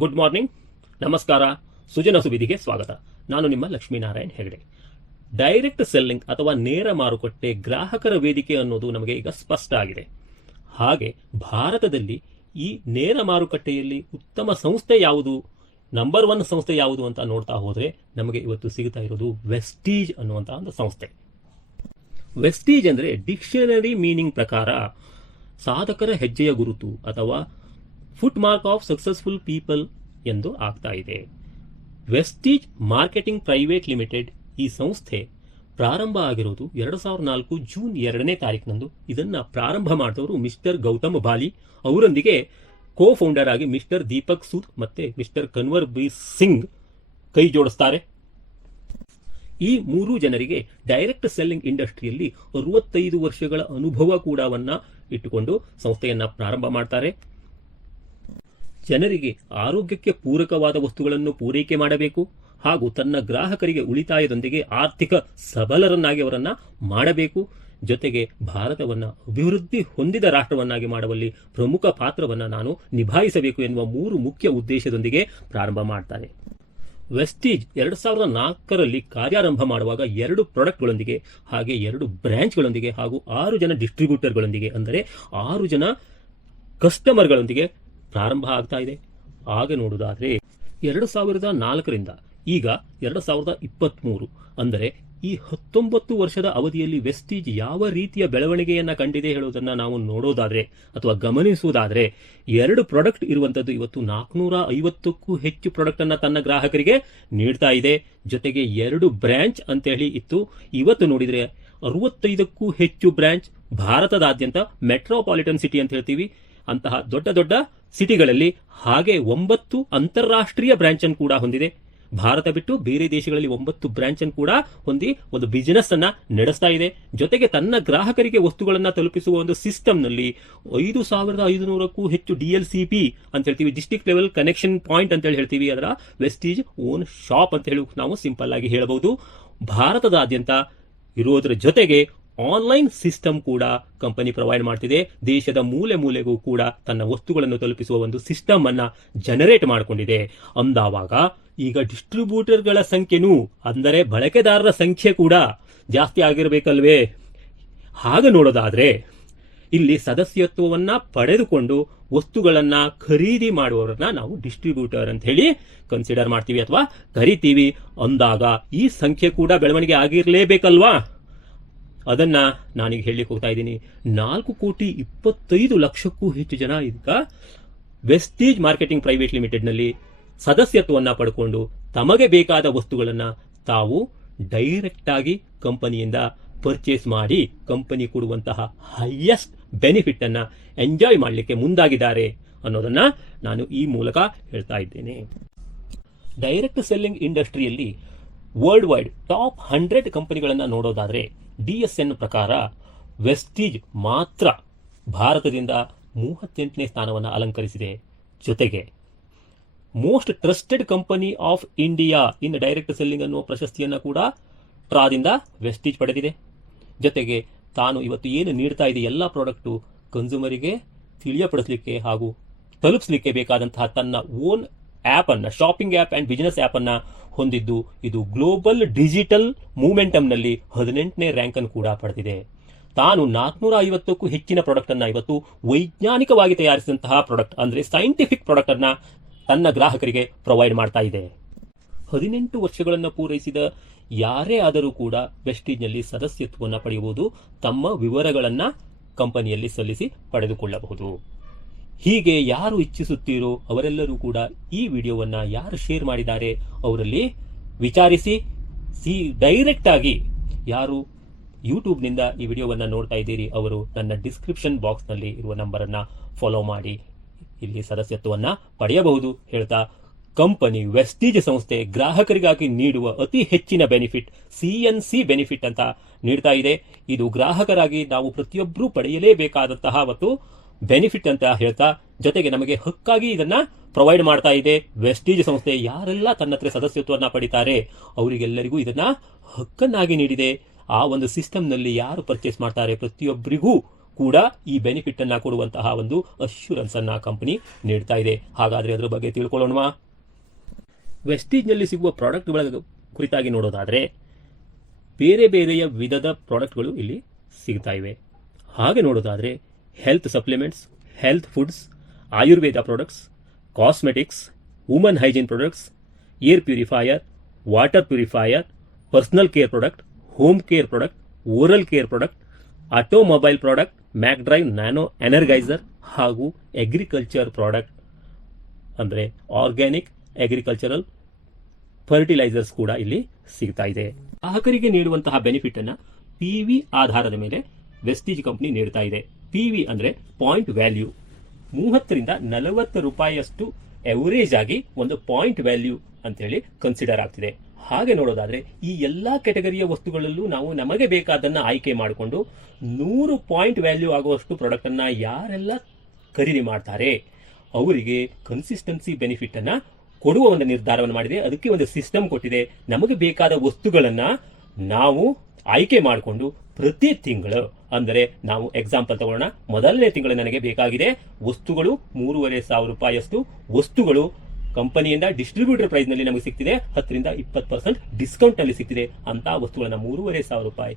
Good morning, ನಮಸ್ಕಾರ. ಸುಜನ ಸುಬಿದಿಗೆ ಸ್ವಾಗತ. ನಾನು ನಿಮ್ಮ ಲಕ್ಷ್ಮೀನಾರಾಯಣ್ ಹೆಗಡೆ. ಡೈರೆಕ್ಟ್ ಸೆಲ್ಲಿಂಗ್ ಅಥವಾ ನೇರ ಮಾರುಕಟ್ಟೆ ಗ್ರಾಹಕರ ವೇದಿಕೆ ಅನ್ನೋದು ನಮಗೆ ಈಗ ಸ್ಪಷ್ಟ ಆಗಿದೆ. ಹಾಗೆ ಭಾರತದಲ್ಲಿ ಈ ನೇರ ಮಾರುಕಟ್ಟೆಯಲ್ಲಿ ಉತ್ತಮ ಸಂಸ್ಥೆ ಯಾವುದು, ನಂಬರ್ 1 ಸಂಸ್ಥೆ ಯಾವುದು ಅಂತ ನೋಡ್ತಾ ಹೋದ್ರೆ ನಮಗೆ ಇವತ್ತು ಸಿಗ್ತಾ ಇರೋದು ವೆಸ್ಟೀಜ್ ಅನ್ನುವಂತಹ ಒಂದು ಸಂಸ್ಥೆ. ವೆಸ್ಟೀಜ್ ಅಂದ್ರೆ ಡಿಕ್ಷನರಿ ಮೀನಿಂಗ್ ಪ್ರಕಾರ ಸಾಧಕರ ಹೆಜ್ಜೆಯ ಗುರುತು ಅಥವಾ foot mark of successful people ಎಂದು ಆಗ್ತಾ ಇದೆ. ವೆಸ್ಟೀಜ್ ಮಾರ್ಕೆಟಿಂಗ್ ಪ್ರೈವೇಟ್ ಲಿಮಿಟೆಡ್ ಈ ಸಂಸ್ಥೆ ಪ್ರಾರಂಭ ಆಗಿರೋದು 2004 ಜೂನ್ 2ನೇ ತಾರೀಕಿನಂದು. ಇದನ್ನ ಪ್ರಾರಂಭ ಮಾಡಿದವರು ಮಿಸ್ಟರ್ ಗೌತಮ್ ಬಾಲಿ, ಅವರೊಂದಿಗೆ ಕೋ ಫೌಂಡರ್ ಆಗಿ ಮಿಸ್ಟರ್ ದೀಪಕ್ ಸೂದ್ ಮತ್ತೆ ಮಿಸ್ಟರ್ ಕನ್ವರ್ ಬಿ ಸಿಂಗ್ ಕೈ ಜೋಡಿಸ್ತಾರೆ. ಈ 3 ಜನರಿಗೆ ಡೈರೆಕ್ಟ್ ಸೆಲ್ಲಿಂಗ್ ಇಂಡಸ್ಟ್ರಿಯಲ್ಲಿ 65 ವರ್ಷಗಳ ಅನುಭವ ಕೂಡವನ್ನ ಇಟ್ಟುಕೊಂಡು ಸಂಸ್ಥೆಯನ್ನ ಪ್ರಾರಂಭ ಮಾಡ್ತಾರೆ. ಜನರಿಗೆ ಆರೋಗ್ಯಕ್ಕೆ ಪೂರಕವಾದ ವಸ್ತುಗಳನ್ನು ಪೂರೈಕೆ ಮಾಡಬೇಕು ಹಾಗೂ ತನ್ನ ಗ್ರಾಹಕರಿಗೆ ಉಳಿತಾಯದೊಂದಿಗೆ ಆರ್ಥಿಕ ಸಬಲರನ್ನಾಗಿ ಅವರನ್ನ ಮಾಡಬೇಕು. ಜೊತೆಗೆ ಭಾರತವನ್ನ ಅಭಿವೃದ್ಧಿ ಹೊಂದಿದ ರಾಷ್ಟ್ರವನ್ನಾಗಿ ಮಾಡುವಲ್ಲಿ ಪ್ರಮುಖ ಪಾತ್ರವನ್ನ ನಾನು ನಿಭಾಯಿಸಬೇಕು ಎನ್ನುವ 3 ಮುಖ್ಯ ಉದ್ದೇಶದೊಂದಿಗೆ ಪ್ರಾರಂಭ ಮಾಡ್ತಾರೆ. ವೆಸ್ಟೀಜ್ 2004ರಲ್ಲಿ ಕಾರ್ಯಾರಂಭ ಮಾಡುವಾಗ 2 ಪ್ರಾಡಕ್ಟ್ಗಳೊಂದಿಗೆ ಹಾಗೆ 2 ಬ್ರಾಂಚ್ಗಳೊಂದಿಗೆ ಹಾಗೂ 6 ಜನ ಡಿಸ್ಟ್ರಿಬ್ಯೂಟರ್ಗಳೊಂದಿಗೆ, ಅಂದರೆ 6 ಜನ ಕಸ್ಟಮರ್ಗಳೊಂದಿಗೆ ಪ್ರಾರಂಭ ಆಗ್ತಾ ಇದೆ. ಆಗ ನೋಡುವುದಾದ್ರೆ 2004ರಿಂದ ಈಗ 2023 ಅಂದರೆ ಈ 19 ವರ್ಷದ ಅವಧಿಯಲ್ಲಿ ವೆಸ್ಟೀಜ್ ಯಾವ ರೀತಿಯ ಬೆಳವಣಿಗೆಯನ್ನ ಕಂಡಿದೆ ಹೇಳುವುದನ್ನ ನಾವು ನೋಡೋದಾದ್ರೆ ಅಥವಾ ಗಮನಿಸುವುದಾದ್ರೆ, 2 ಪ್ರಾಡಕ್ಟ್ ಇರುವಂತದ್ದು ಇವತ್ತು 450ಕ್ಕೂ ಹೆಚ್ಚು ಪ್ರಾಡಕ್ಟ್ ಅನ್ನ ತನ್ನ ಗ್ರಾಹಕರಿಗೆ ನೀಡ್ತಾ ಇದೆ. ಜೊತೆಗೆ 2 ಬ್ರಾಂಚ್ ಅಂತೇಳಿ ಇತ್ತು, ಇವತ್ತು ನೋಡಿದ್ರೆ 65ಕ್ಕೂ ಹೆಚ್ಚು ಬ್ರಾಂಚ್ ಭಾರತದಾದ್ಯಂತ ಮೆಟ್ರೋಪಾಲಿಟನ್ ಸಿಟಿ ಅಂತ ಹೇಳ್ತೀವಿ ಅಂತಹ ದೊಡ್ಡ ದೊಡ್ಡ ಸಿಟಿಗಳಲ್ಲಿ, ಹಾಗೆ 9 ಅಂತಾರಾಷ್ಟ್ರೀಯ ಬ್ರಾಂಚ್ ಅನ್ನು ಕೂಡ ಹೊಂದಿದೆ. ಭಾರತ ಬಿಟ್ಟು ಬೇರೆ ದೇಶಗಳಲ್ಲಿ 9 ಬ್ರಾಂಚ್ ಅನ್ನು ಕೂಡ ಹೊಂದಿ ಒಂದು ಬಿಸಿನೆಸ್ ಅನ್ನ ನಡೆಸ್ತಾ ಇದೆ. ಜೊತೆಗೆ ತನ್ನ ಗ್ರಾಹಕರಿಗೆ ವಸ್ತುಗಳನ್ನ ತಲುಪಿಸುವ ಒಂದು ಸಿಸ್ಟಮ್ ನಲ್ಲಿ 5500ಕ್ಕೂ ಹೆಚ್ಚು DLCP ಅಂತ ಹೇಳ್ತೀವಿ, ಡಿಸ್ಟ್ರಿಕ್ಟ್ ಲೆವೆಲ್ ಕನೆಕ್ಷನ್ ಪಾಯಿಂಟ್ ಅಂತ ಹೇಳ್ತೀವಿ, ಅದರ ವೆಸ್ಟೀಜ್ ಓನ್ ಶಾಪ್ ಅಂತ ಹೇಳಿ ನಾವು ಸಿಂಪಲ್ ಆಗಿ ಹೇಳಬಹುದು. ಭಾರತದಾದ್ಯಂತ ಇರೋದ್ರ ಜೊತೆಗೆ ಆನ್ಲೈನ್ ಸಿಸ್ಟಮ್ ಕೂಡ ಕಂಪನಿ ಪ್ರೊವೈಡ್ ಮಾಡ್ತಿದೆ. ದೇಶದ ಮೂಲೆ ಮೂಲೆಗೂ ಕೂಡ ತನ್ನ ವಸ್ತುಗಳನ್ನು ತಲುಪಿಸುವ ಒಂದು ಸಿಸ್ಟಮ್ ಅನ್ನ ಜನರೇಟ್ ಮಾಡಿಕೊಂಡಿದೆ. ಅಂದಾವಾಗ ಈಗ ಡಿಸ್ಟ್ರಿಬ್ಯೂಟರ್ಗಳ ಸಂಖ್ಯೆನೂ, ಅಂದರೆ ಬಳಕೆದಾರರ ಸಂಖ್ಯೆ ಕೂಡ ಜಾಸ್ತಿ ಆಗಿರಬೇಕಲ್ವೇ? ಹಾಗೆ ನೋಡೋದಾದ್ರೆ ಇಲ್ಲಿ ಸದಸ್ಯತ್ವವನ್ನ ಪಡೆದುಕೊಂಡು ವಸ್ತುಗಳನ್ನ ಖರೀದಿ ಮಾಡುವವರನ್ನ ನಾವು ಡಿಸ್ಟ್ರಿಬ್ಯೂಟರ್ ಅಂತ ಹೇಳಿ ಕನ್ಸಿಡರ್ ಮಾಡ್ತೀವಿ ಅಥವಾ ಕರಿತೀವಿ. ಅಂದಾಗ ಈ ಸಂಖ್ಯೆ ಕೂಡ ಬೆಳವಣಿಗೆ ಆಗಿರ್ಲೇಬೇಕಲ್ವಾ? ಅದನ್ನ ನಾನೀಗ ಹೇಳಲಿಕ್ಕೆ ಹೋಗ್ತಾ ಇದ್ದೀನಿ. 4,25,00,000ಕ್ಕೂ ಹೆಚ್ಚು ಜನ ಈಗ ವೆಸ್ಟೀಜ್ ಮಾರ್ಕೆಟಿಂಗ್ ಪ್ರೈವೇಟ್ ಲಿಮಿಟೆಡ್ ನಲ್ಲಿ ಸದಸ್ಯತ್ವವನ್ನ ಪಡ್ಕೊಂಡು ತಮಗೆ ಬೇಕಾದ ವಸ್ತುಗಳನ್ನ ತಾವು ಡೈರೆಕ್ಟ್ ಆಗಿ ಕಂಪನಿಯಿಂದ ಪರ್ಚೇಸ್ ಮಾಡಿ ಕಂಪನಿ ಕೊಡುವಂತಹ ಹೈಯೆಸ್ಟ್ ಬೆನಿಫಿಟ್ ಅನ್ನ ಎಂಜಾಯ್ ಮಾಡಲಿಕ್ಕೆ ಮುಂದಾಗಿದ್ದಾರೆ ಅನ್ನೋದನ್ನ ನಾನು ಈ ಮೂಲಕ ಹೇಳ್ತಾ ಇದ್ದೇನೆ. ಡೈರೆಕ್ಟ್ ಸೆಲ್ಲಿಂಗ್ ಇಂಡಸ್ಟ್ರಿಯಲ್ಲಿ ವರ್ಲ್ಡ್ ವೈಡ್ ಟಾಪ್ 100 ಕಂಪನಿಗಳನ್ನ ನೋಡೋದಾದ್ರೆ DSN ಪ್ರಕಾರ ವೆಸ್ಟೀಜ್ ಮಾತ್ರ ಭಾರತದಿಂದ 38ನೇ ಸ್ಥಾನವನ್ನು ಅಲಂಕರಿಸಿದೆ. ಜೊತೆಗೆ most trusted company of India in direct selling ಅನ್ನುವ ಪ್ರಶಸ್ತಿಯನ್ನು ಕೂಡ ಟ್ರಾದಿಂದ ವೆಸ್ಟೀಜ್ ಪಡೆದಿದೆ. ಜೊತೆಗೆ ತಾನು ಇವತ್ತು ಏನು ನೀಡ್ತಾ ಇದೆ ಎಲ್ಲ ಪ್ರಾಡಕ್ಟು ಕನ್ಸ್ಯೂಮರಿಗೆ ತಿಳಿಯಪಡಿಸಲಿಕ್ಕೆ ಹಾಗೂ ತಲುಪಿಸಲಿಕ್ಕೆ ಬೇಕಾದಂತಹ ತನ್ನ ಓನ್ ಆಪ್ ಅನ್ನ, shopping app and business app ಅನ್ನ ಹೊಂದಿದ್ದು ಇದು ಗ್ಲೋಬಲ್ ಡಿಜಿಟಲ್ ಮೂವ್ಮೆಂಟಮ್ನಲ್ಲಿ 18ನೇ ರ್ಯಾಂಕ್ ಅನ್ನು ಕೂಡ ಪಡೆದಿದೆ. ತಾನು 450ಕ್ಕೂ ಹೆಚ್ಚಿನ ಪ್ರಾಡಕ್ಟ್ ಅನ್ನ ಇವತ್ತು ವೈಜ್ಞಾನಿಕವಾಗಿ ತಯಾರಿಸಿದಂತಹ ಪ್ರಾಡಕ್ಟ್, ಅಂದ್ರೆ ಸೈಂಟಿಫಿಕ್ ಪ್ರಾಡಕ್ಟ್ ಅನ್ನ ತನ್ನ ಗ್ರಾಹಕರಿಗೆ ಪ್ರೊವೈಡ್ ಮಾಡ್ತಾ ಇದೆ. 18 ವರ್ಷಗಳನ್ನು ಪೂರೈಸಿದ ಯಾರೇ ಆದರೂ ಕೂಡ ವೆಸ್ಟೀಜ್ನಲ್ಲಿ ಸದಸ್ಯತ್ವವನ್ನು ಪಡೆಯಬಹುದು. ತಮ್ಮ ವಿವರಗಳನ್ನ ಕಂಪನಿಯಲ್ಲಿ ಸಲ್ಲಿಸಿ ಪಡೆದುಕೊಳ್ಳಬಹುದು. ಹೀಗೆ ಯಾರು ಇಚ್ಛಿಸುತ್ತೀರೋ ಅವರೆಲ್ಲರೂ ಕೂಡ ಈ ವಿಡಿಯೋವನ್ನ ಯಾರು ಶೇರ್ ಮಾಡಿದ್ದಾರೆ ಅವರಲ್ಲಿ ವಿಚಾರಿಸಿ ಡೈರೆಕ್ಟ್ ಆಗಿ ಯಾರು ಯೂಟ್ಯೂಬ್ನಿಂದ ಈ ವಿಡಿಯೋವನ್ನ ನೋಡ್ತಾ ಇದ್ದೀರಿ ಅವರು ನನ್ನ ಡಿಸ್ಕ್ರಿಪ್ಷನ್ ಬಾಕ್ಸ್ ನಲ್ಲಿ ಇರುವ ನಂಬರ್ ಅನ್ನ ಫಾಲೋ ಮಾಡಿ ಇಲ್ಲಿ ಸದಸ್ಯತ್ವವನ್ನ ಪಡೆಯಬಹುದು ಹೇಳ್ತಾ, ಕಂಪನಿ ವೆಸ್ಟೀಜ್ ಸಂಸ್ಥೆ ಗ್ರಾಹಕರಿಗಾಗಿ ನೀಡುವ ಅತಿ ಹೆಚ್ಚಿನ ಬೆನಿಫಿಟ್ CNC ಬೆನಿಫಿಟ್ ಅಂತ ನೀಡ್ತಾ ಇದೆ. ಇದು ಗ್ರಾಹಕರಾಗಿ ನಾವು ಪ್ರತಿಯೊಬ್ಬರೂ ಪಡೆಯಲೇಬೇಕಾದಂತಹ ಮತ್ತು ಬೆನಿಫಿಟ್ ಅಂತ ಹೇಳ್ತಾ, ಜೊತೆಗೆ ನಮಗೆ ಹಕ್ಕಾಗಿ ಇದನ್ನ ಪ್ರೊವೈಡ್ ಮಾಡ್ತಾ ಇದೆ. ವೆಸ್ಟೀಜ್ ಸಂಸ್ಥೆ ಯಾರೆಲ್ಲ ತನ್ನ ಹತ್ರ ಸದಸ್ಯತ್ವವನ್ನ ಪಡಿತಾರೆ ಅವರಿಗೆಲ್ಲರಿಗೂ ಇದನ್ನ ಹಕ್ಕನ್ನಾಗಿ ನೀಡಿದೆ. ಆ ಒಂದು ಸಿಸ್ಟಮ್ ನಲ್ಲಿ ಯಾರು ಪರ್ಚೇಸ್ ಮಾಡ್ತಾರೆ ಪ್ರತಿಯೊಬ್ಬರಿಗೂ ಕೂಡ ಈ ಬೆನಿಫಿಟ್ ಅನ್ನ ಕೊಡುವಂತಹ ಒಂದು ಅಶ್ಯೂರೆನ್ಸ್ ಅನ್ನ ಕಂಪನಿ ನೀಡ್ತಾ ಇದೆ. ಹಾಗಾದ್ರೆ ಅದರ ಬಗ್ಗೆ ತಿಳ್ಕೊಳ್ಳೋಣ. ವೆಸ್ಟೀಜ್ನಲ್ಲಿ ಸಿಗುವ ಪ್ರಾಡಕ್ಟ್ಗಳ ಕುರಿತಾಗಿ ನೋಡೋದಾದ್ರೆ ಬೇರೆ ಬೇರೆಯ ವಿಧದ ಪ್ರಾಡಕ್ಟ್ಗಳು ಇಲ್ಲಿ ಸಿಗ್ತಾ ಇವೆ. ಹಾಗೆ ನೋಡೋದಾದ್ರೆ health supplements, health foods, Ayurveda products, cosmetics, woman hygiene products, air purifier, water purifier, personal care product, home care product, oral care product, automobile product, Mac Drive Nano Energizer ಹಾಗೂ ಅಗ್ರಿಕಲ್ಚರ್ ಪ್ರಾಡಕ್ಟ್ ಅಂದರೆ ಆರ್ಗ್ಯಾನಿಕ್ ಅಗ್ರಿಕಲ್ಚರಲ್ ಫರ್ಟಿಲೈಸರ್ಸ್ ಕೂಡ ಇಲ್ಲಿ ಸಿಗ್ತಾ ಇದೆ. ಗ್ರಾಹಕರಿಗೆ ನೀಡುವಂತಹ benefit ಅನ್ನ PV ಆಧಾರದ ಮೇಲೆ ವೆಸ್ಟೀಜ್ ಕಂಪನಿ ನೀಡ್ತಾ ಇದೆ. PV ಅಂದ್ರೆ ಪಾಯಿಂಟ್ ವ್ಯಾಲ್ಯೂ. 30 ರಿಂದ 40 ರೂಪಾಯಿಯಷ್ಟು ಎವರೇಜ್ ಆಗಿ ಒಂದು ಪಾಯಿಂಟ್ ವ್ಯಾಲ್ಯೂ ಅಂತ ಹೇಳಿ ಕನ್ಸಿಡರ್ ಆಗ್ತಿದೆ. ಹಾಗೆ ನೋಡೋದಾದ್ರೆ ಈ ಎಲ್ಲಾ ಕೆಟಗರಿಯ ವಸ್ತುಗಳಲ್ಲೂ ನಾವು ನಮಗೆ ಬೇಕಾದನ್ನ ಆಯ್ಕೆ ಮಾಡಿಕೊಂಡು 100 ಪಾಯಿಂಟ್ ವ್ಯಾಲ್ಯೂ ಆಗುವಷ್ಟು ಪ್ರಾಡಕ್ಟ್ ಅನ್ನ ಯಾರೆಲ್ಲ ಖರೀದಿ ಮಾಡ್ತಾರೆ ಅವರಿಗೆ ಕನ್ಸಿಸ್ಟೆನ್ಸಿ ಬೆನಿಫಿಟ್ ಅನ್ನ ಕೊಡುವ ಒಂದು ನಿರ್ಧಾರವನ್ನು ಮಾಡಿದೆ. ಅದಕ್ಕೆ ಒಂದು ಸಿಸ್ಟಮ್ ಕೊಟ್ಟಿದೆ. ನಮಗೆ ಬೇಕಾದ ವಸ್ತುಗಳನ್ನ ನಾವು ಆಯ್ಕೆ ಮಾಡಿಕೊಂಡು ಪ್ರತಿ ತಿಂಗಳು, ಅಂದರೆ ನಾವು ಎಕ್ಸಾಂಪಲ್ ತಗೊಳ್ಳೋಣ, ಮೊದಲನೇ ತಿಂಗಳು ನನಗೆ ಬೇಕಾಗಿದೆ ವಸ್ತುಗಳು 3,500 ರೂಪಾಯಿಯಷ್ಟು ವಸ್ತುಗಳು ಕಂಪನಿಯಿಂದ ಡಿಸ್ಟ್ರಿಬ್ಯೂಟರ್ ಪ್ರೈಸ್ ನಲ್ಲಿ ನಮಗೆ ಸಿಗ್ತಿದೆ, 10 ರಿಂದ 20% ಡಿಸ್ಕೌಂಟ್ ನಲ್ಲಿ ಸಿಗ್ತಿದೆ. ಅಂತ ವಸ್ತುಗಳನ್ನ 3,500 ರೂಪಾಯಿ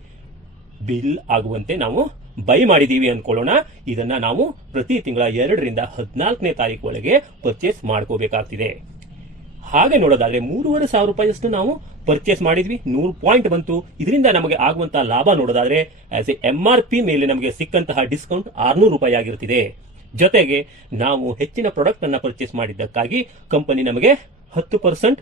ಬಿಲ್ ಆಗುವಂತೆ ನಾವು ಬೈ ಮಾಡಿದೀವಿ ಅನ್ಕೊಳ್ಳೋಣ. ಇದನ್ನ ನಾವು ಪ್ರತಿ ತಿಂಗಳ 2 ರಿಂದ 14ನೇ ತಾರೀಕು ಒಳಗೆ ಪರ್ಚೇಸ್ ಮಾಡ್ಕೋಬೇಕಾಗ್ತಿದೆ. ಹಾಗೆ ನೋಡೋದಾದ್ರೆ 3,500 ರೂಪಾಯಿಯಷ್ಟು ನಾವು ಪರ್ಚೇಸ್ ಮಾಡಿದ್ವಿ, 100 ಪಾಯಿಂಟ್ ಬಂತು. ಇದರಿಂದ ನಮಗೆ ಆಗುವಂತಹ ಲಾಭ ನೋಡೋದಾದ್ರೆ ಆಸ್ ಎ MRP ಮೇಲೆ ನಮಗೆ ಸಿಕ್ಕಂತಹ ಡಿಸ್ಕೌಂಟ್ 600 ರೂಪಾಯಿ ಆಗಿರ್ತಿದೆ. ಜೊತೆಗೆ ನಾವು ಹೆಚ್ಚಿನ ಪ್ರಾಡಕ್ಟ್ ಅನ್ನ ಪರ್ಚೇಸ್ ಮಾಡಿದ್ದಕ್ಕಾಗಿ ಕಂಪನಿ ನಮಗೆ 10%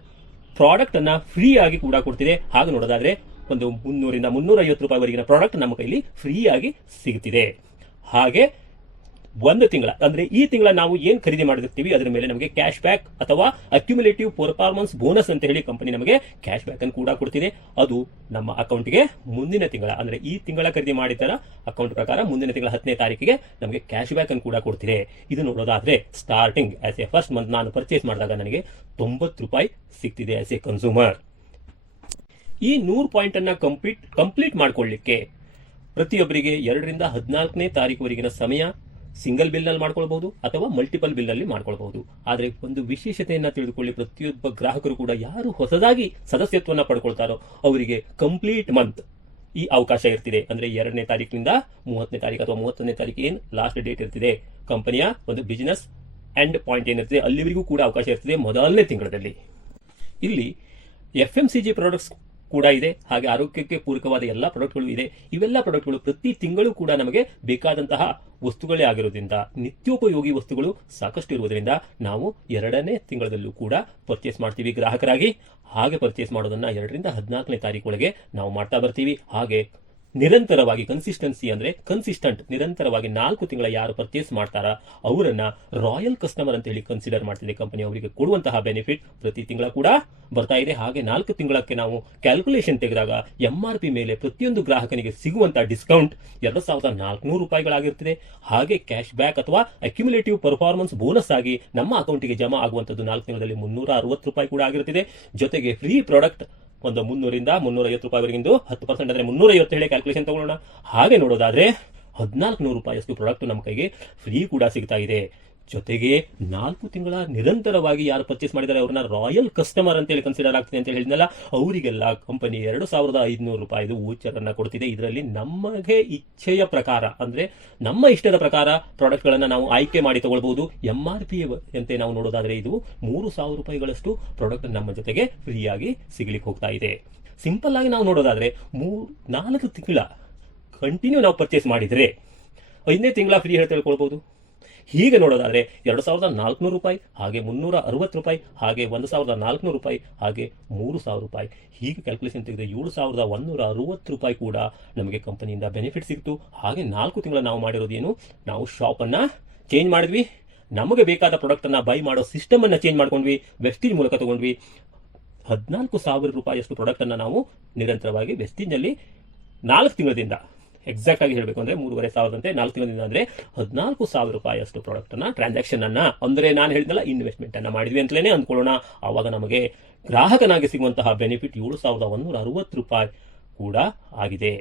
ಪ್ರಾಡಕ್ಟ್ ಅನ್ನ ಫ್ರೀ ಆಗಿ ಕೂಡ ಕೊಡ್ತಿದೆ. ಹಾಗೆ ನೋಡೋದಾದ್ರೆ ಒಂದು 300 ರಿಂದ 350 ರೂಪಾಯಿವರೆಗಿನ ಪ್ರಾಡಕ್ಟ್ ನಮ್ಮ ಕೈಲಿ ಫ್ರೀ ಆಗಿ ಸಿಗುತ್ತಿದೆ. ಹಾಗೆ ಒಂದು ತಿಂಗಳ ಅಂದ್ರೆ ಈ ತಿಂಗಳ ನಾವು ಏನ್ ಖರೀದಿ ಮಾಡಿರ್ತೀವಿ ಅದರ ಮೇಲೆ ನಮಗೆ ಕ್ಯಾಶ್ ಬ್ಯಾಕ್ ಅಥವಾ ಅಕ್ಯುಮುಲೇಟಿವ್ ಪರ್ಫಾರ್ಮೆನ್ಸ್ ಬೋನಸ್ ಅಂತ ಹೇಳಿ ಕಂಪನಿ ನಮಗೆ ಕ್ಯಾಶ್ ಬ್ಯಾಕ್ ಅನ್ನು ಕೂಡ ಕೊಡ್ತಿದೆ. ಅದು ನಮ್ಮ ಅಕೌಂಟ್ಗೆ ಮುಂದಿನ ತಿಂಗಳ ಅಂದ್ರೆ ಈ ತಿಂಗಳ ಖರೀದಿ ಮಾಡಿದ್ದರ ಅಕೌಂಟ್ ಪ್ರಕಾರ ಮುಂದಿನ ತಿಂಗಳ 10ನೇ ತಾರೀಕಿಗೆ ನಮಗೆ ಕ್ಯಾಶ್ ಬ್ಯಾಕ್ ಅನ್ನು ಕೂಡ ಕೊಡ್ತಿದೆ. ಇದು ನೋಡೋದಾದ್ರೆ starting as A first month ನಾನು ಪರ್ಚೇಸ್ ಮಾಡಿದಾಗ ನನಗೆ 90 ರೂಪಾಯಿ ಸಿಗ್ತಿದೆ ಆಸ್ ಎ ಕನ್ಸೂಮರ್. ಈ 100 ಪಾಯಿಂಟ್ ಅನ್ನ ಕಂಪ್ಲೀಟ್ ಮಾಡ್ಕೊಳ್ಳಿಕ್ಕೆ ಪ್ರತಿಯೊಬ್ಬರಿಗೆ 2 ರಿಂದ 14ನೇ ತಾರೀಕುವರೆಗಿನ ಸಮಯ ಸಿಂಗಲ್ ಬಿಲ್ ನಲ್ಲಿ ಮಾಡ್ಕೊಳ್ಬಹುದು ಅಥವಾ ಮಲ್ಟಿಪಲ್ ಬಿಲ್ ಅಲ್ಲಿ ಮಾಡ್ಕೊಳ್ಬಹುದು. ಆದ್ರೆ ಒಂದು ವಿಶೇಷತೆಯನ್ನ ತಿಳಿದುಕೊಳ್ಳಿ, ಪ್ರತಿಯೊಬ್ಬ ಗ್ರಾಹಕರು ಕೂಡ ಯಾರು ಹೊಸದಾಗಿ ಸದಸ್ಯತ್ವನ ಪಡ್ಕೊಳ್ತಾರೋ ಅವರಿಗೆ ಕಂಪ್ಲೀಟ್ ಮಂತ್ ಈ ಅವಕಾಶ ಇರ್ತಿದೆ. ಅಂದ್ರೆ 2ನೇ ತಾರೀಕಿನಿಂದ 30ನೇ ತಾರೀಕು ಅಥವಾ 31ನೇ ತಾರೀಕು ಏನ್ ಲಾಸ್ಟ್ ಡೇಟ್ ಇರ್ತಿದೆ ಕಂಪನಿಯ ಒಂದು ಬಿಸಿನೆಸ್ ಎಂಡ್ ಪಾಯಿಂಟ್ ಏನಿರ್ತದೆ ಅಲ್ಲಿವರೆಗೂ ಕೂಡ ಅವಕಾಶ ಇರ್ತದೆ ಮೊದಲನೇ ತಿಂಗಳಲ್ಲಿ. ಇಲ್ಲಿ FMCG ಪ್ರಾಡಕ್ಟ್ಸ್ ಕೂಡ ಇದೆ. ಹಾಗೆ ಆರೋಗ್ಯಕ್ಕೆ ಪೂರಕವಾದ ಎಲ್ಲಾ ಪ್ರಾಡಕ್ಟ್ಗಳು ಇದೆ. ಇವೆಲ್ಲ ಪ್ರಾಡಕ್ಟ್ಗಳು ಪ್ರತಿ ತಿಂಗಳು ಕೂಡ ನಮಗೆ ಬೇಕಾದಂತಹ ವಸ್ತುಗಳೇ ಆಗಿರೋದ್ರಿಂದ, ನಿತ್ಯೋಪಯೋಗಿ ವಸ್ತುಗಳು ಸಾಕಷ್ಟು ಇರುವುದರಿಂದ ನಾವು 2ನೇ ತಿಂಗಳಲ್ಲೂ ಕೂಡ ಪರ್ಚೇಸ್ ಮಾಡ್ತೀವಿ ಗ್ರಾಹಕರಾಗಿ. ಹಾಗೆ ಪರ್ಚೇಸ್ ಮಾಡೋದನ್ನ 2 ರಿಂದ 14ನೇ ತಾರೀಕು ಒಳಗೆ ನಾವು ಮಾಡ್ತಾ ಬರ್ತೀವಿ. ಹಾಗೆ ನಿರಂತರವಾಗಿ ಕನ್ಸಿಸ್ಟೆನ್ಸಿ ಅಂದ್ರೆ ಕನ್ಸಿಸ್ಟೆಂಟ್ ನಿರಂತರವಾಗಿ 4 ತಿಂಗಳ ಯಾರು ಪರ್ಚೇಸ್ ಮಾಡ್ತಾರ ಅವರನ್ನ ರಾಯಲ್ ಕಸ್ಟಮರ್ ಅಂತ ಹೇಳಿ ಕನ್ಸಿಡರ್ ಮಾಡ್ತಿದೆ ಕಂಪನಿ. ಅವರಿಗೆ ಕೊಡುವಂತಹ ಬೆನಿಫಿಟ್ ಪ್ರತಿ ತಿಂಗಳ ಕೂಡ ಬರ್ತಾ ಇದೆ. ಹಾಗೆ 4 ತಿಂಗಳಕ್ಕೆ ನಾವು ಕ್ಯಾಲ್ಕುಲೇಷನ್ ತೆಗೆದಾಗ MRP ಮೇಲೆ ಪ್ರತಿಯೊಂದು ಗ್ರಾಹಕನಿಗೆ ಸಿಗುವಂತಹ ಡಿಸ್ಕೌಂಟ್ 2,400 ರೂಪಾಯಿಗಳಾಗಿರ್ತದೆ. ಹಾಗೆ ಕ್ಯಾಶ್ ಬ್ಯಾಕ್ ಅಥವಾ ಅಕ್ಯುಮುಲೇಟಿವ್ ಪರ್ಫಾರ್ಮೆನ್ಸ್ ಬೋನಸ್ ಆಗಿ ನಮ್ಮ ಅಕೌಂಟ್ಗೆ ಜಮಾ ಆಗುವಂತದ್ದು 4 ತಿಂಗಳಲ್ಲಿ 360 ರೂಪಾಯಿ ಕೂಡ ಆಗಿರುತ್ತದೆ. ಜೊತೆಗೆ ಫ್ರೀ ಪ್ರಾಡಕ್ಟ್ ಒಂದು 300 ರಿಂದ 350 ರೂಪಾಯಿವರೆಗಿಂದು 10% ಅಂದ್ರೆ 350 ಹೇಳಿ ಕ್ಯಾಲ್ಕುಲೇಷನ್ ತಗೊಳ್ಳೋಣ. ಹಾಗೆ ನೋಡೋದಾದ್ರೆ 1,400 ರೂಪಾಯಿಯಷ್ಟು ಪ್ರಾಡಕ್ಟ್ ನಮ್ಮ ಕೈಗೆ ಫ್ರೀ ಕೂಡ ಸಿಗ್ತಾ ಇದೆ. ಜೊತೆಗೆ 4 ತಿಂಗಳ ನಿರಂತರವಾಗಿ ಯಾರು ಪರ್ಚೇಸ್ ಮಾಡಿದ್ದಾರೆ ಅವ್ರನ್ನ ರಾಯಲ್ ಕಸ್ಟಮರ್ ಅಂತ ಹೇಳಿ ಕನ್ಸಿಡರ್ ಆಗ್ತಿದೆ ಅಂತ ಹೇಳಿದ್ನಲ್ಲ, ಅವರಿಗೆಲ್ಲ ಕಂಪನಿ 2,500 ರೂಪಾಯಿದು ವೋಚರ್ ಅನ್ನ ಕೊಡ್ತಿದೆ. ಇದರಲ್ಲಿ ನಮಗೆ ಇಚ್ಛೆಯ ಪ್ರಕಾರ ಅಂದ್ರೆ ನಮ್ಮ ಇಷ್ಟದ ಪ್ರಕಾರ ಪ್ರಾಡಕ್ಟ್ ಗಳನ್ನ ನಾವು ಆಯ್ಕೆ ಮಾಡಿ ತಗೊಳ್ಬಹುದು. MRP ಅಂತೆ ನಾವು ನೋಡೋದಾದ್ರೆ ಇದು 3,000 ರೂಪಾಯಿಗಳಷ್ಟು ಪ್ರಾಡಕ್ಟ್ ನಮ್ಮ ಜೊತೆಗೆ ಫ್ರೀ ಆಗಿ ಸಿಗಲಿಕ್ಕೆ ಹೋಗ್ತಾ ಇದೆ. ಸಿಂಪಲ್ ಆಗಿ ನಾವು ನೋಡೋದಾದ್ರೆ 4 ತಿಂಗಳ ಕಂಟಿನ್ಯೂ ನಾವು ಪರ್ಚೇಸ್ ಮಾಡಿದ್ರೆ 5ನೇ ತಿಂಗಳ ಫ್ರೀ ಅಂತ ತಿಳ್ಕೊಳ್ಬಹುದು. ಹೀಗೆ ನೋಡೋದಾದ್ರೆ 2,400 ರೂಪಾಯಿ, ಹಾಗೆ 360 ರೂಪಾಯಿ, ಹಾಗೆ 1,400 ರೂಪಾಯಿ, ಹಾಗೆ 3,000 ರೂಪಾಯಿ, ಹೀಗೆ ಕ್ಯಾಲ್ಕುಲೇಷನ್ ತೆಗೆದ್ರೆ 7,160 ರೂಪಾಯಿ ಕೂಡ ನಮಗೆ ಕಂಪನಿಯಿಂದ ಬೆನಿಫಿಟ್ ಸಿಕ್ತು. ಹಾಗೆ 4 ತಿಂಗಳ ನಾವು ಮಾಡಿರೋದೇನು, ನಾವು ಶಾಪ್ ಅನ್ನ ಚೇಂಜ್ ಮಾಡಿದ್ವಿ, ನಮಗೆ ಬೇಕಾದ ಪ್ರಾಡಕ್ಟ್ ಅನ್ನ ಬೈ ಮಾಡೋ ಸಿಸ್ಟಮ್ ಅನ್ನ ಚೇಂಜ್ ಮಾಡ್ಕೊಂಡ್ವಿ, ವೆಸ್ಟೀಜ್ ಮೂಲಕ ತಗೊಂಡ್ವಿ. 14,000 ರೂಪಾಯಿಯಷ್ಟು ಪ್ರಾಡಕ್ಟ್ ಅನ್ನ ನಾವು ನಿರಂತರವಾಗಿ ವೆಸ್ಟೀಜ್ ನಲ್ಲಿ 4 ತಿಂಗಳಿಂದ ಎಕ್ಸಾಕ್ಟ್ ಆಗಿ ಹೇಳಬೇಕು ಅಂದ್ರೆ 3,500 ಅಂತೆ 4 ತಿಂಗಳಿಂದ ಅಂದ್ರೆ 14,000 ರೂಪಾಯಿಯಷ್ಟು ಪ್ರಾಡಕ್ಟ್ ಅನ್ನ ಟ್ರಾನ್ಸಾಕ್ಷನ್ ಅನ್ನ ಅಂದ್ರೆ ನಾನು ಹೇಳಿದ್ನಲ್ಲ ಇನ್ವೆಸ್ಟ್ಮೆಂಟ್ ಅನ್ನ ಮಾಡಿದ್ವಿ ಅಂತಲೇ ಅಂದ್ಕೊಳ್ಳೋಣ. ಆವಾಗ ನಮಗೆ ಗ್ರಾಹಕನಾಗಿ ಸಿಗುವಂತಹ ಬೆನಿಫಿಟ್ 7,160 ರೂಪಾಯಿ ಕೂಡ ಆಗಿದೆ.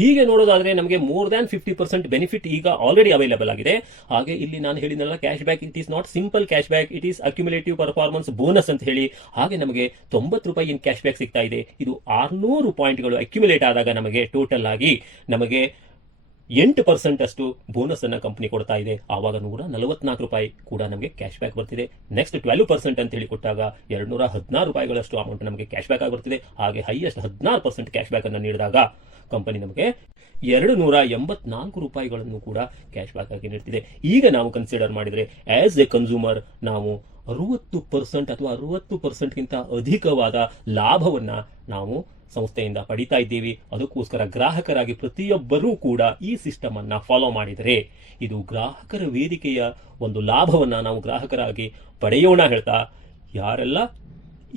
ಹೀಗೆ ನೋಡೋದಾದ್ರೆ ನಮಗೆ ಮೋರ್ ದ್ಯಾನ್ 50% ಬೆನಿಫಿಟ್ ಈಗ ಆಲ್ರೆಡಿ ಅವೈಲೇಬಲ್ ಆಗಿದೆ. ಹಾಗೆ ಇಲ್ಲಿ ನಾನು ಹೇಳಿದ್ನಲ್ಲ, cash back it is not simple cash back, it is accumulative performance bonus ಅಂತ ಹೇಳಿ. ಹಾಗೆ ನಮಗೆ 90 ರೂಪಾಯಿ ಇನ್ ಕ್ಯಾಶ್ ಬ್ಯಾಕ್ ಸಿಗ್ತಾ ಇದೆ. ಇದು 600 ಪಾಯಿಂಟ್ಗಳು ಅಕ್ಯುಮುಲೇಟ್ ಆದಾಗ ನಮಗೆ ಟೋಟಲ್ ಆಗಿ ನಮಗೆ 8% ಅಷ್ಟು ಬೋನಸ್ ಅನ್ನ ಕಂಪನಿ ಕೊಡ್ತಾ ಇದೆ. ಆವಾಗ 144 ರೂಪಾಯಿ ಕೂಡ ನಮಗೆ ಕ್ಯಾಶ್ ಬ್ಯಾಕ್ ಬರ್ತಿದೆ. ನೆಕ್ಸ್ಟ್ 12% ಅಂತ ಹೇಳಿ ಕೊಟ್ಟಾಗ 216 ರೂಪಾಯಿಗಳಷ್ಟು ಅಮೌಂಟ್ ನಮಗೆ ಕ್ಯಾಶ್ ಬ್ಯಾಕ್ ಆಗಿ ಬರ್ತಿದೆ. ಹಾಗೆ ಹೈಯೆಸ್ಟ್ 16% ಕ್ಯಾಶ್ ಬ್ಯಾಕ್ ಅನ್ನು ನೀಡಿದಾಗ ಕಂಪನಿ ನಮಗೆ 284 ರೂಪಾಯಿಗಳನ್ನು ಕೂಡ ಕ್ಯಾಶ್ ಬ್ಯಾಕ್ ಆಗಿ ನೀಡ್ತಿದೆ. ಈಗ ನಾವು ಕನ್ಸಿಡರ್ ಮಾಡಿದ್ರೆ ಆಸ್ ಎ ಕನ್ಸ್ಯೂಮರ್ ನಾವು 60% ಅಥವಾ 60%ಗಿಂತ ಅಧಿಕವಾದ ಲಾಭವನ್ನ ನಾವು ಸಂಸ್ಥೆಯಿಂದ ಪಡಿತಾ ಇದ್ದೀವಿ. ಅದಕ್ಕೋಸ್ಕರ ಗ್ರಾಹಕರಾಗಿ ಪ್ರತಿಯೊಬ್ಬರೂ ಕೂಡ ಈ ಸಿಸ್ಟಮ್ ಅನ್ನ ಫಾಲೋ ಮಾಡಿದರೆ ಇದು ಗ್ರಾಹಕರ ವೇದಿಕೆಯ ಒಂದು ಲಾಭವನ್ನ ನಾವು ಗ್ರಾಹಕರಾಗಿ ಪಡೆಯೋಣ ಹೇಳ್ತಾ, ಯಾರೆಲ್ಲ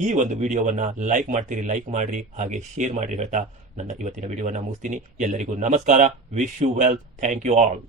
ಈ ಒಂದು ವಿಡಿಯೋವನ್ನ ಲೈಕ್ ಮಾಡ್ತೀರಿ ಲೈಕ್ ಮಾಡ್ರಿ, ಹಾಗೆ ಶೇರ್ ಮಾಡ್ರಿ ಹೇಳ್ತಾ ನನ್ನ ಇವತ್ತಿನ ವಿಡಿಯೋವನ್ನ ಮುಗಿಸ್ತೀನಿ. ಎಲ್ಲರಿಗೂ ನಮಸ್ಕಾರ. Wish you well. Thank you all.